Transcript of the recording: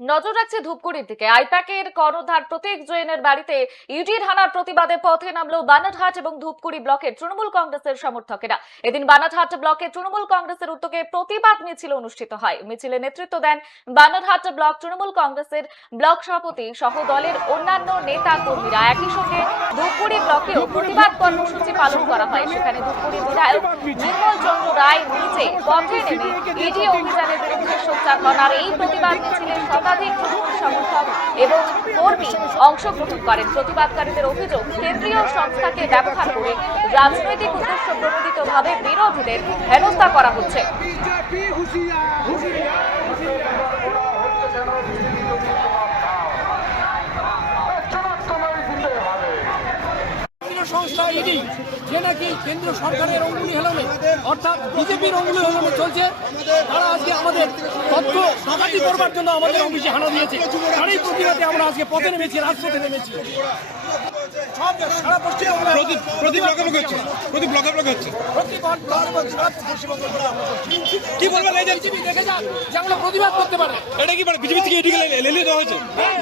নজর রাখছে ধূপগুড়ির দিকে। আইপ্যাকের কর্ণধার প্রতীক জৈনের বাড়িতে ইউটির হানার প্রতিবাদে পথে নামলো বানারহাট এবং ধূপগুড়ি ব্লকের তৃণমূল কংগ্রেসের সমর্থকেরা। এদিন বানারহাট ব্লকে তৃণমূল কংগ্রেসের উদ্যোগে প্রতিবাদ মিছিল অনুষ্ঠিত হয়। মিছিলে নেতৃত্ব দেন বানারহাট ব্লক তৃণমূল কংগ্রেসের ব্লক সভাপতি সহ দলের অন্যান্য নেতা কর্মীরা। একই সঙ্গে ধূপগুড়ি ব্লকেও প্রতিবাদ কর্মসূচি পালন করা হয়। সেখানে ধূপগুড়ি বিধায়ক নির্মল চন্দ্র রায় নিজে পথে নেমে ইডি অভিযানের এই প্রতিবাদ মিছিলে শতাধিক সমর্থক এবং কর্মী অংশগ্রহণ করেন। প্রতিবাদকারীদের অভিযোগ, কেন্দ্রীয় সংস্থাকে ব্যবহার করে রাজনৈতিক উদ্দেশ্য বিরোধীদের হেনস্থা করা হচ্ছে। সংস্থা ইডি যে নাকি কেন্দ্র সরকারের অঙ্গুলি হেলনে, অর্থাৎ বিজেপির অঙ্গুলি হেলনে চলছে, তারা আজকে আমাদের তথ্য ডাকাতি করবার জন্য আমাদের অফিসে হানা দিয়েছে। তারই প্রতিবাদে আমরা আজকে পথে নেমেছি রাজপথে নেমেছি। কি বলবেন এই যে আমরা প্রতিবাদ করতে পারে। এটা কি মানে বিজেপি থেকে এদিকে লেলিয়ে দেওয়া হয়েছে? হ্যাঁ,